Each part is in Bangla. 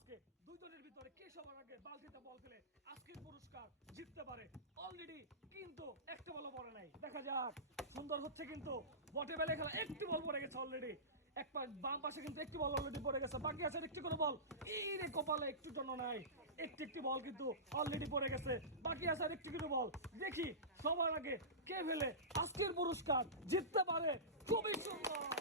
আজকে দলের ভিতরে কে সবার আগে বালতিতে বল ফেলে আজকের পুরস্কার জিততে পারে অলরেডি কিন্তু একটা বল পড়ে নাই। দেখা যাক। সুন্দর হচ্ছে কিন্তু। বটে বেলে খেলা একটি বল পড়ে গেছে অলরেডি এক পা বাম পাশে কিন্তু একটি বল অলরেডি পড়ে গেছে। বাকি আছে একটি করে বল। এই রে কপালে একটু জন্য নাই। একটি একটি বল কিন্তু অলরেডি পড়ে গেছে। বাকি আছে আর একটি করে বল। দেখি সবার আগে কে ফেলে আজকের পুরস্কার জিততে পারে। খুবই সুন্দর।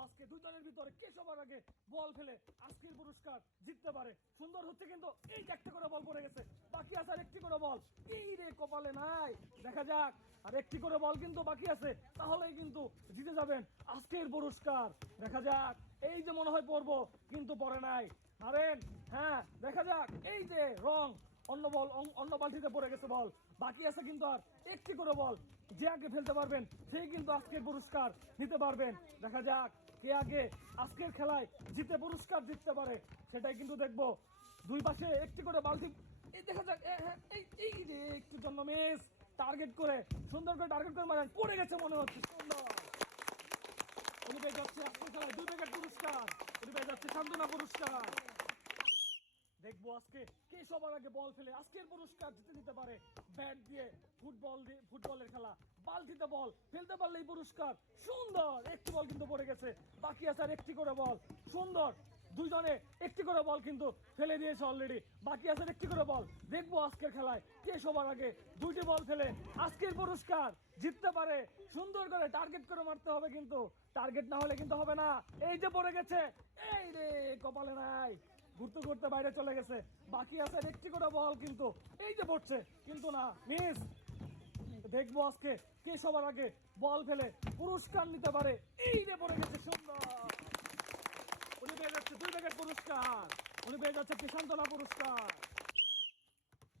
আজকে দুই দলের ভিতরে কে সবার আগে বল ফেলে আজকের পুরস্কার জিততে পারে? সুন্দর হচ্ছে কিন্তু এই একটা করে বল পড়ে গেছে। বাকি আছে আর একটি করে বল। এই রে কপালে নাই। দেখা যাক। আর একটি করে বল কিন্তু বাকি আছে। তাহলেই কিন্তু জিতে যাবেন আজকের পুরস্কার। দেখা যাক। এই যে মনে হয় পড়ব, কিন্তু পড়ে নাই। আরেন হ্যাঁ দেখা যাক। এই যে রং, অন্য বল অন- অন্য বালতিতে পড়ে গেছে বল। বাকি আছে কিন্তু আর একটি করে বল। যে আগে ফেলতে পারবেন, সেই কিন্তু আজকের পুরস্কার নিতে পারবেন। দেখা যাক। কে আগে আজকের খেলায় জিতে পুরস্কার জিততে পারে সেটাই কিন্তু দেখব। দুই পাশে একটি করে বালতি এই দেখা যাক হ্যাঁ, এই রে একটু জন্য মিস টার্গেট করে সুন্দর করে টার্গেট করে মারেন পড়ে গেছে মনে হচ্ছে সুন্দর। উনি যাচ্ছে আজকের খেলায় দুই প্যাকেট পুরস্কার উনি যাচ্ছে সান্ত্বনা পুরস্কার। দেখব আজকে কে সবার আগে বল ফেলে আজকের পুরস্কার জিতে নিতে পারে ব্যাট দিয়ে ফুটবল দিয়ে, ফুটবলের খেলা। বালতিতে বল, ফেলতে পারলেই পুরস্কার। সুন্দর, একটি বল কিন্তু পড়ে গেছে। বাকি আছে আর একটি করে বল। সুন্দর, দুইজনে একটি করে বল কিন্তু ফেলে দিয়েছে অলরেডি বাকি আছে একটি করে বল। দেখব আজকের খেলায় কে সবার আগে দুইটি বল ফেলে। আজকের পুরস্কার জিততে পারে। সুন্দর করে টার্গেট করে মারতে হবে কিন্তু। টার্গেট না হলে কিন্তু হবে না। এই যে পড়ে গেছে। এই রে, কপালে নাই। ঘুরতে ঘুরতে বাইরে চলে গেছে। বাকি আছে একটি করে বল কিন্তু। এই যে পড়ছে। কিন্তু না, মিস, দেখব আজকে কে সবার আগে বল ফেলে পুরস্কার নিতে পারে। এই যে পড়ে গেছে সুন্দর। যাচ্ছে দুই পুরস্কার। উনি পেয়ে যাচ্ছে পুরস্কার।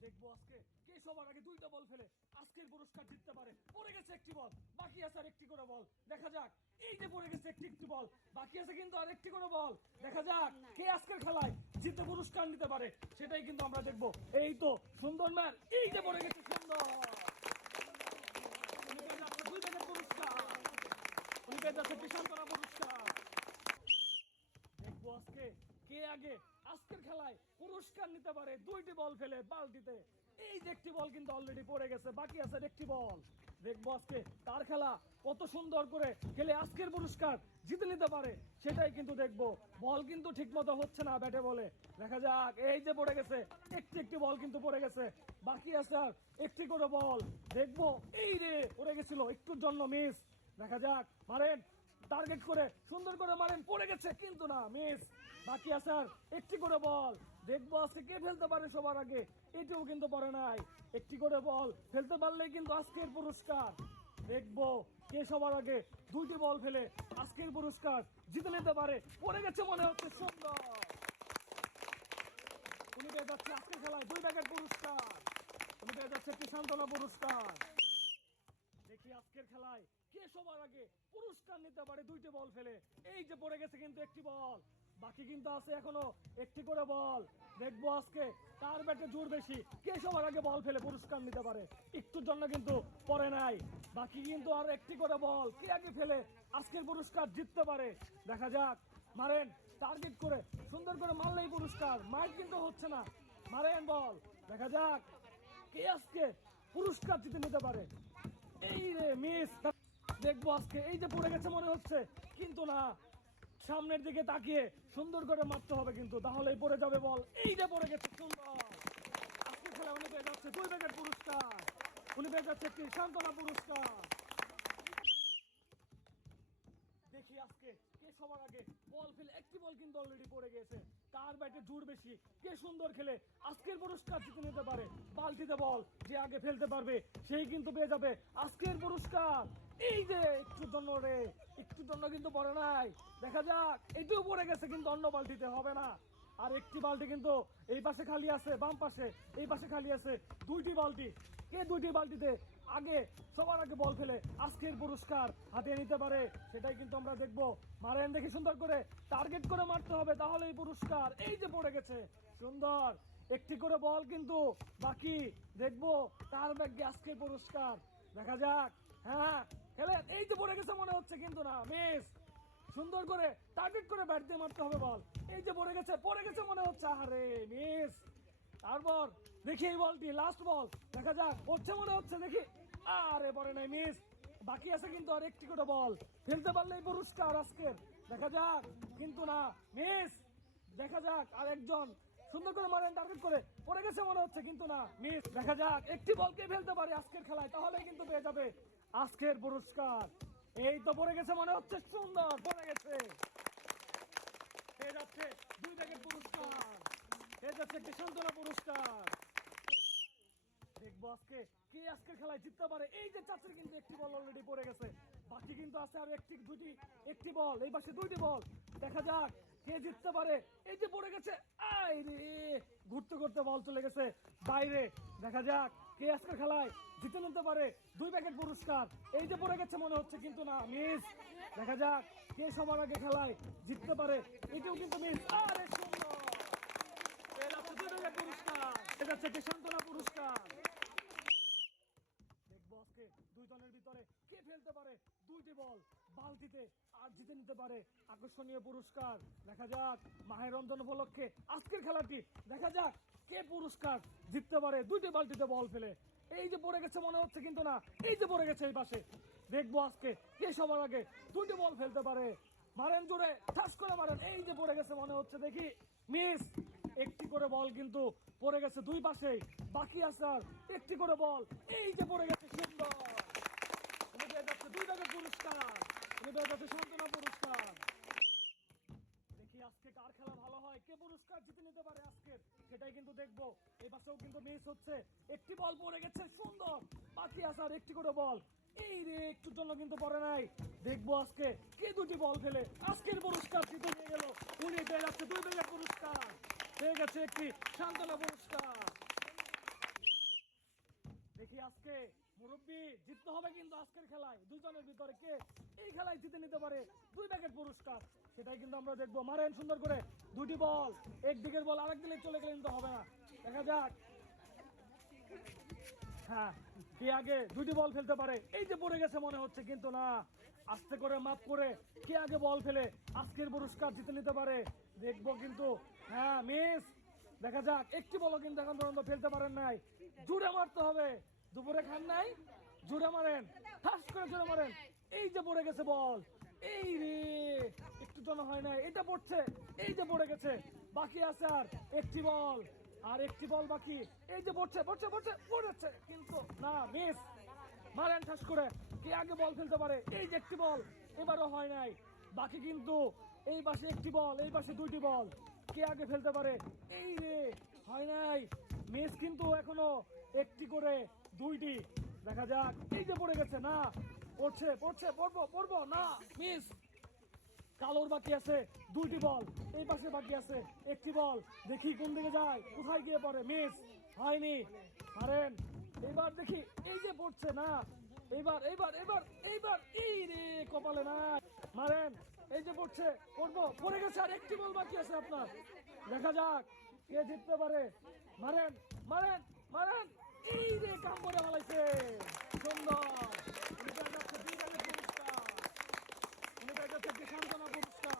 দেখব আজকে সবার আগে দুইটা বল ফেলে আজকের পুরস্কার জিততে পারে। পড়ে গেছে একটি বল বাকি আছে আর একটি করে বল। দেখা যাক এই যে পড়ে গেছে একটি একটি বল বাকি আছে কিন্তু আর একটি করে বল। দেখা যাক কে আজকের খেলায় জিতে পুরস্কার নিতে পারে সেটাই কিন্তু আমরা দেখব। এই তো সুন্দর ম্যান এই যে পড়ে গেছে সুন্দর। পুরস্কার উনি পেয়ে যাচ্ছে পুরস্কার। দেখব আজকে কে আগে আজকের খেলায় পুরস্কার নিতে পারে দুইটি বল ফেলে বালতিতে। এই যে একটি বল কিন্তু অলরেডি পড়ে গেছে, বাকি আছে একটি বল। দেখব আজকে তার খেলা কত সুন্দর করে খেলে আজকের পুরস্কার জিতে নিতে পারে, সেটাই কিন্তু দেখব। বল কিন্তু ঠিক মতো হচ্ছে না ব্যাটে বলে। দেখা যাক, এই যে পড়ে গেছে, একটি একটি বল কিন্তু পড়ে গেছে। বাকি আছে আর একটি করে বল। দেখব, এই রে, পড়ে গেছিল, একটুর জন্য মিস দেখা যাক, মারেন টার্গেট করে, সুন্দর করে মারেন, পড়ে গেছে কিন্তু না মিস বাকি আছে আর একটি করে বল। দেখব আজকে কে ফেলতে পারে সবার আগে। এটিও কিন্তু পড়ে নাই। একটি করে বল। ফেলতে পারলেই কিন্তু আজকের পুরস্কার। দেখব কে সবার আগে দুইটি বল ফেলে আজকের পুরস্কার জিতে নিতে পারে। পড়ে গেছে মনে হচ্ছে সুন্দর। উনি পেয়ে যাচ্ছে আজকের খেলায় দুই প্যাকেট পুরস্কার। উনি পেয়ে যাচ্ছে একটি সান্ত্বনা পুরস্কার। দেখি আজকের খেলায় কে সবার আগে পুরস্কার নিতে পারে দুইটি বল ফেলে। এই যে পড়ে গেছে কিন্তু একটি বল। বাকি কিন্তু আছে এখনও। একটি করে বল। দেখব আজকে কার ব্যাটে জোর বেশি। কে সবার আগে বল ফেলে পুরস্কার নিতে পারে? একটুর জন্য কিন্তু পড়ে নাই। বাকি কিন্তু আর একটি করে বল। কে আগে ফেলে আজকের পুরস্কার জিততে পারে? দেখা যাক। মারেন, টার্গেট করে, সুন্দর করে মারলেই পুরস্কার। মাইক কিন্তু হচ্ছে না। মারেন বল। দেখা যাক কে আজকে পুরস্কার জিতে নিতে পারে। এই রে, মিস। দেখব আজকে। এই যে পড়ে গেছে মনে হচ্ছে, কিন্তু না। সামনের দিকে তাকিয়ে সুন্দর করে মারতে হবে কিন্তু, তাহলেই পড়ে যাবে বল। এই যে পড়ে গেছে সুন্দর। আজকে খেলা উনি পেয়ে যাচ্ছে দুই প্যাকেট পুরস্কার। উনি পেয়ে যাচ্ছে একটি সান্ত্বনা পুরস্কার। দেখি আজকে কে সবার আগে বল ফেলে। একটি বল কিন্তু অলরেডি পড়ে গেছে। কার ব্যাটে জোর বেশি? কে সুন্দর খেলে? আজকের পুরস্কার জিতে নিতে পারে। বালতিতে বল যে আগে ফেলতে পারবে, সেই কিন্তু পেয়ে যাবে আজকের পুরস্কার। এই যে, একটু জন্য রে, একটু জন্য কিন্তু পড়ে নাই। দেখা যাক, এটিও পড়ে গেছে, কিন্তু অন্য বালতিতে হবে না। আর একটি বালতি কিন্তু এই পাশে খালি আছে, বাম পাশে এই পাশে খালি আছে, দুইটি বালতি। কে দুইটি বালতিতে? আগে, সবার আগে বল ফেলে, আজকের পুরস্কার হাতে নিতে পারে, সেটাই কিন্তু আমরা দেখব। মারেন দেখি সুন্দর করে, টার্গেট করে মারতে হবে, তাহলে এই পুরস্কার, এই যে পড়ে গেছে, সুন্দর। একটি করে বল কিন্তু বাকি, দেখব তার ব্যাগে আজকের পুরস্কার। দেখা যাক হ্যাঁ খেলে এই পড়ে গেছে মনে হচ্ছে কিন্তু না, মিস। সুন্দর করে টার্গেট করে ব্যাট দিয়ে মারতে হবে বল এই যে পড়ে গেছে পড়ে গেছে মনে হচ্ছে। আরে মিস। তারপর দেখি এই বলটি লাস্ট বল দেখা যাক মনে হচ্ছে, দেখি। আরে পরে নাই, মিস। বাকি আছে কিন্তু আর একটি করে বল ফেলতে পারলেই পুরস্কার আজকের। দেখা যাক, কিন্তু না, মিস। দেখা যাক, আর একজন সুন্দর করে মারেন টার্গেট করে। পড়ে গেছে মনে হচ্ছে, কিন্তু না, মিস। দেখা যাক, একটি বল কে ফেলতে পারে আজকের খেলায় তাহলে কিন্তু পেয়ে যাবে। আজকের পুরস্কার। এই তো পড়ে গেছে মনে হচ্ছে সুন্দর, পড়ে গেছে। দুই ব্যাগের পুরস্কার। পেয়ে যাচ্ছে একটি পুরস্কার। দেখব আজকে কে আজকের খেলায় জিততে পারে। এই যে চাচের কিন্তু একটি বল অলরেডি পড়ে গেছে। বাকি কিন্তু আছে আর একটি দুটি একটি বল। এই পাশে দুইটি বল। দেখা যাক কে জিততে পারে? এই যে পড়ে গেছে। আই রে। ঘুরতে ঘুরতে বল চলে গেছে। বাইরে। দেখা যাক কে আজকের খেলায় জিতে নিতে পারে। দুই প্যাকেট পুরস্কার। এই যে পড়ে গেছে মনে হচ্ছে কিন্তু না মিস দেখা যাক কে সবার আগে খেলায় জিততে পারে। এটাও কিন্তু মিস আরে পুরস্কার। পেয়ে যাচ্ছে একটি পুরস্কার। আজকে দুই দলের ভিতরে কে ফেলতে পারে দুইটি বল। বালতিতে আর জিতে নিতে পারে আকর্ষণীয় পুরস্কার। দেখা যাক মাহের রমজান উপলক্ষে আজকের খেলাটি। দেখা যাক কে পুরস্কার জিততে পারে দুইটি বালতিতে বল ফেলে। এই যে পড়ে গেছে মনে হচ্ছে কিন্তু না, এই যে পড়ে গেছে এই পাশে। দেখব আজকে কে সবার আগে দুইটি বল ফেলতে পারে। মারেন জোরে, ঠাস করে মারেন। এই যে পড়ে গেছে মনে হচ্ছে, দেখি। মিস, একটি করে বল কিন্তু পড়ে গেছে দুই পাশে। বাকি আছে আর একটি করে বল। এই যে পড়ে গেছে সুন্দর দুই টাকার পুরস্কার। দেখি আজকে কার খেলা ভালো হয়, কে পুরস্কার জিতে নিতে পারে আজকের সেটাই কিন্তু দেখব। এই পাশেও কিন্তু মিস হচ্ছে। একটি বল পড়ে গেছে, সুন্দর। বাকি আর একটি করে বল এই রে, একটুর জন্য কিন্তু পড়ে নাই। দেখব আজকে কে দুটি বল ফেলে। আজকের পুরস্কার জিতে নিয়ে গেল। উনি পেয়ে দুই টাকার পুরস্কার। গেছে একটি সান্ত্বনা পুরস্কার। আজকে মুরব্বী জিততে হবে কিন্তু আজকের খেলায়। দুজনের ভিতরে কে এই খেলায় জিতে নিতে পারে? দুই প্যাকেট পুরস্কার। সেটাই কিন্তু আমরা দেখব। মারেন সুন্দর করে দুটি বল। একদিকের বল আরেক দিকে চলে গেলে কিন্তু হবে না। দেখা যাক। হ্যাঁ কে আগে দুটি বল ফেলতে পারে? এই যে পড়ে গেছে মনে হচ্ছে কিন্তু না। আস্তে করে মাপ করে কে আগে বল ফেলে আজকের পুরস্কার জিতে নিতে পারে? দেখব কিন্তু। হ্যাঁ মিস। দেখা যাক। একটি বলও কিন্তু এখন পর্যন্ত ফেলতে পারেন নাই। জুড়ে মারতে হবে। দুপুরে খান নাই? জুড়ে মারেন। ঠাস করে জুড়ে মারেন। এই যে পড়ে গেছে বল। এই রে, একটু জন্য হয় নাই। এটা পড়ছে, এই যে পড়ে গেছে। বাকি আছে আর একটি বল। আর একটি বল বাকি। এই যে পড়ছে পড়ছে পড়ছে, পড়েছে। কিন্তু না মিস মারেন ঠাস করে। কে আগে বল ফেলতে পারে? এই যে একটি বল। এবারও হয় নাই। বাকি কিন্তু এই পাশে একটি বল, এই পাশে দুইটি বল। কে আগে ফেলতে পারে? এই রে, হয় নাই। মিস কিন্তু এখনও একটি করে দুইটি। দেখা যাক, এই যে পড়ে গেছে, না, পড়ছে পড়ছে, পড়ব পড়ব, না, মিস। কালোর বাকি আছে, দুইটি বল, এই পাশে বাকি আছে, একটি বল। দেখি কোন দিকে যায়, কোথায় গিয়ে পড়ে, মিস। হয়নি পারেন এবার দেখি, এই যে পড়ছে, না এইবার এইবার এবার এইবার এই রে, কপালে না মারেন, এই যে পড়ছে, পড়ব, পড়ে গেছে, আর একটি বল বাকি আছে আপনার। দেখা যাক। কে জিততে পারে। মারেন মারেন মারেন। এই রে কাম করে ভালাইছে সুন্দর। উনি পেয়ে যাচ্ছে রানের পুরস্কার।